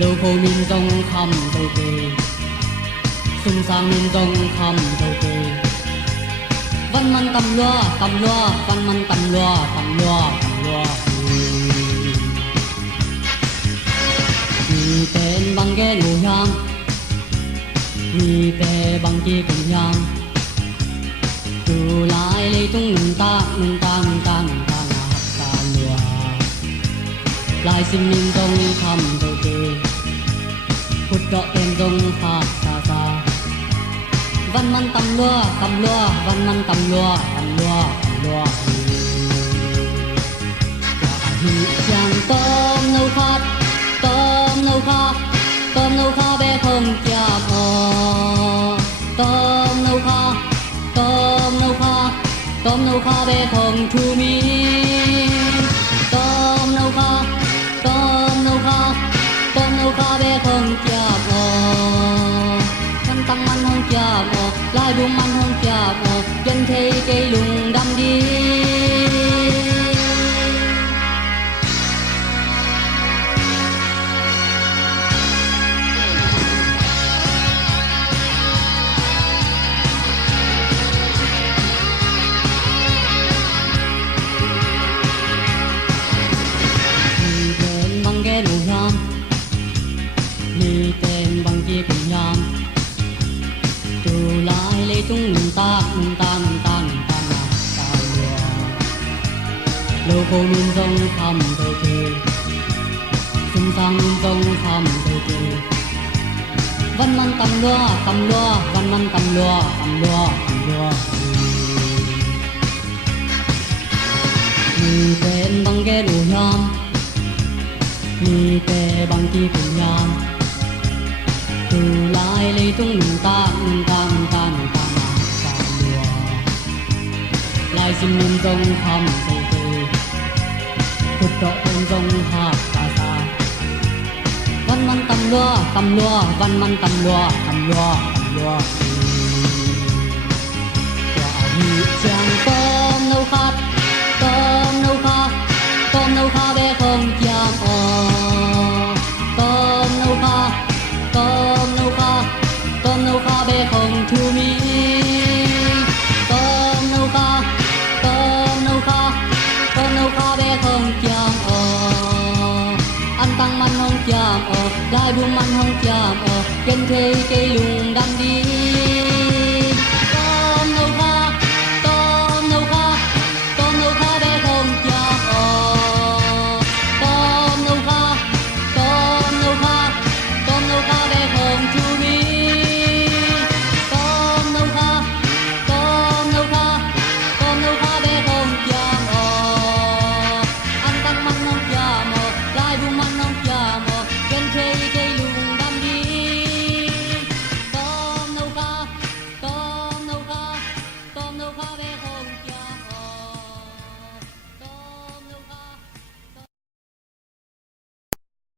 lưu khô miên dông khăm đầu kề sung sang miên dông khăm đầu kề văn man cầm loa văn man cầm loa vì tên bằng ghé ngủ nhang vì tê bằng chi cùng nhang từ lại lấy tung nung ta hạt ta lùa lại xin miên dông khăm đầu kề phút đọ tên dông hạt xa xa văn man cầm loa văn man cầm loa hi chàng tôm nâu khát bé không chạm tôm nâu khát bé không chu mi tôm nâu khát bé không chạm tăng man không chạm lai buông man không chạm dân thấy cây lùng đâm đi ghé nụ nhang mi tên bằng chi cùng nhang từ lại lấy tung nung ta lùa lâu khô miên dông khăm đầu kề sung sang miên dông khăm đầu kề văn man cầm loa văn man cầm loa mi tên bằng ghé nụ nhang mi tê bằng chi cùng nhang từ lại lấy tung nung ta lùa lại xin miên dông khăm đầu kề phút đọ tên dông hạt xa xa văn man cầm loa văn man cầm loa quả hi chàng tôm nâu khát bé không chạm tôm nâu khát bé không chu mi tôm nâu khát bé không chạm anh tăng man không chạm lai buông man không chạm kênh thế cây lùng đâm đi